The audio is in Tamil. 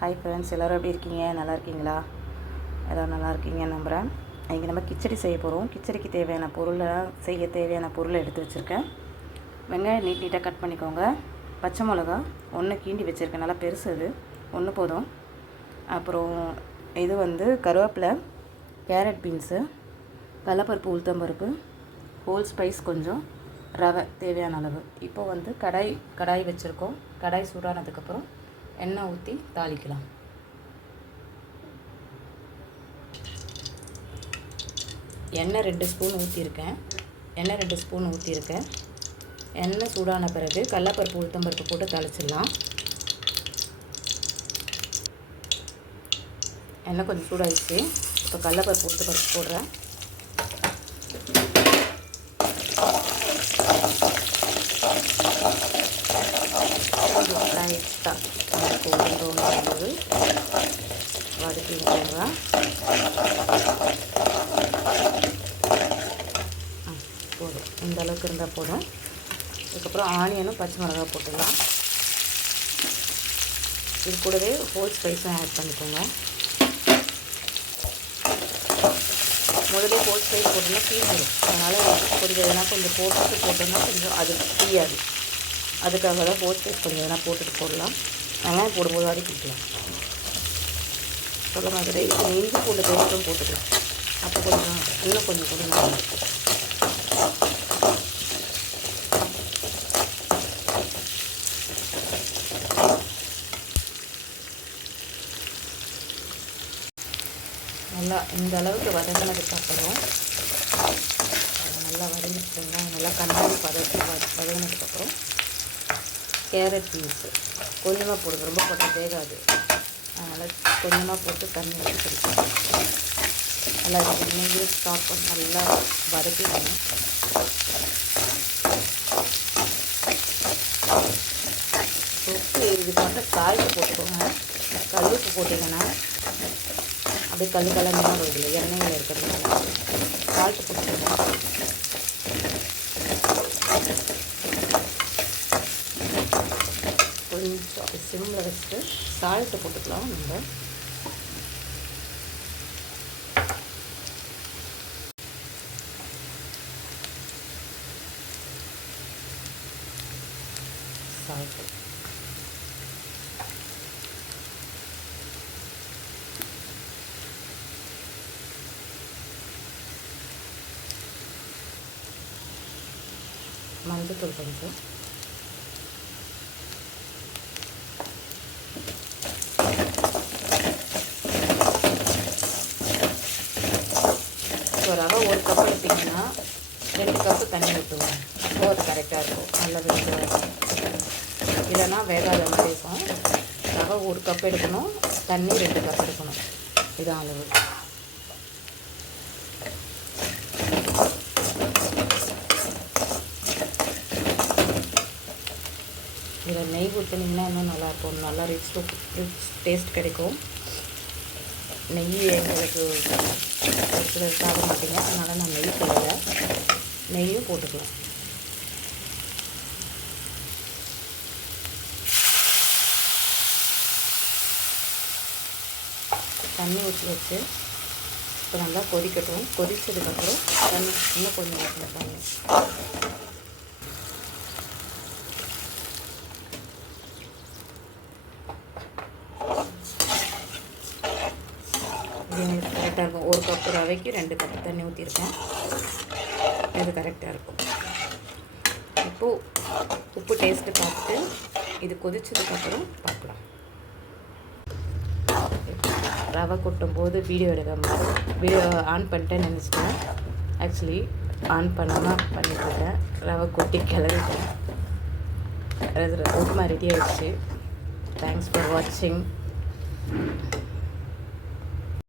ஹாய் ஃப்ரெண்ட்ஸ், எல்லோரும் எப்படி இருக்கீங்க? நல்லா இருக்கீங்களா? எல்லோரும் நல்லா இருக்கீங்கன்னு நம்புகிறேன். இன்றைக்கி நம்ம கிச்சடி செய்ய போகிறோம். கிச்சடிக்கு தேவையான பொருளை எடுத்து வச்சுருக்கேன். வெங்காயம் நீட்டாக கட் பண்ணிக்கோங்க. பச்சை மிளகா 1 கீண்டி வச்சுருக்கேன், நல்லா பெருசு, அது 1 போதும். அப்புறம் இது கருவேப்பிலை, கேரட் பீன்ஸு, கடலைப்பருப்பு, உளுத்தம்பருப்பு, ஹோல் ஸ்பைஸ், கொஞ்சம் ரவை தேவையான அளவு. இப்போ கடாய் வச்சுருக்கோம். கடாய் சூடானதுக்கப்புறம் எண்ணெய் ஊற்றி தாளிக்கலாம். எண்ணெய் 2 ஸ்பூன் ஊற்றிருக்கேன். எண்ணெய் சூடான பிறகு கடலைப்பருப்பு, உளுத்தம்பருப்பு போட்டு தாளிச்சிடலாம். எண்ணெய் கொஞ்சம் சூடாகிடுச்சு. இப்போ கடலைப்பருப்பு, உளுத்தம்பருப்பு போடுறேன். லைட்டாக போது வதக்கிக்கோங்க. போதும், இந்த அளவுக்கு இருந்தால் போதும். அதுக்கப்புறம் ஆனியனும் பச்சை மிளகா போட்டுடலாம். இது கூடவே ஹோல் ஸ்பைஸும் ஆட் பண்ணிக்கோங்க. முதல்ல ஹோல் ஸ்பைஸ் போட்டோம்னா தீஞ்சிடும். அதனால் கொஞ்சம் போட்டோம்னா கொஞ்சம் அது தீயாது. அதுக்காக தான் ஹோல் ஸ்பைஸ் கொஞ்சம் எதனா போட்டுட்டு போடலாம். வெங்காயம் போடும்போது வதக்கிக்கலாம். சொல்ல மாதிரி இஞ்சி பூண்டு பேஸ்ட்டும் போட்டுக்கலாம். அப்போ இன்னும் கொஞ்சம் நல்லா இருக்கும். நல்லா இந்த அளவுக்கு வதங்கினதுக்கப்புறம் நல்லா வதங்கிட்டுங்க. நல்லா கண்ணாடி வதங்கினதுக்கப்புறம் கேரட் பீன்ஸு கொஞ்சமாக போடுங்க, ரொம்ப போட்டால் வேகாது. அதனால் கொஞ்சமாக போட்டு தண்ணி ஊற்றி குடிக்கணும். நல்லா எண்ணெயே ஸ்டார்ட் பண்ணி நல்லா வதக்கிக்கணும். உப்பு இதுக்கு மட்டும் சால்ட்டு போட்டுக்கோங்க. கல்லுப்பு போட்டிங்கன்னா அப்படியே கலந்துலாம் வருதில்லை, எண்ணெயில் இருக்கிறதுனால சால்ட்டு போட்டுக்கோங்க. கொஞ்சம் சிம்மில் வச்சுட்டு சால்ட்டு போட்டுக்கலாம். நம்ம சால்ட்டு மஞ்சள் கொஞ்சம் ரவை 1 கப் எடுத்திங்கன்னா 2 கப்பு தண்ணி ஊற்றுவோம். அப்போ அது கரெக்டாக இருக்கும். நல்லா வெந்துடும். இல்லைன்னா வேகாத மாதிரி இருக்கும். ரவை 1 கப் எடுக்கணும், தண்ணி 2 கப் எடுக்கணும். இதான் அளவு. இதில் நெய் ஊற்றினீங்கன்னா இன்னும் நல்லாயிருக்கும். நல்லா ரிச் டேஸ்ட் கிடைக்கும். நெய் எங்களுக்கு சாப்பிட மாட்டீங்க, அதனால் நான் நெய் போடலை. நெய்யும் போட்டுக்கலாம். தண்ணி ஊற்றி வச்சு இப்போ நல்லா கொதிக்கட்டும். கொதிச்சதுக்கப்புறம் தண்ணி இன்னும் கொஞ்சம் ஊற்றின தண்ணி கரெக்டாக இருக்கும். 1 கப்பு ரவைக்கு 2 கப்பு தண்ணி ஊற்றிருக்கேன். இது கரெக்டாக இருக்கும். இப்போது உப்பு டேஸ்ட்டு பார்த்துட்டு இது கொதிச்சதுக்கப்புறம் பார்க்கலாம். ரவை கொட்டும் போது வீடியோ ஆன் பண்ணிட்டேன்னு நினச்சிட்டேன். ஆக்சுவலி ஆன் பண்ணாமல் பண்ணிட்டுருக்கேன். ரவை கொட்டி கிளறிட்டேன். உப்புமா ரெடி ஆகிடுச்சு. தேங்க்ஸ் ஃபார் வாட்சிங்.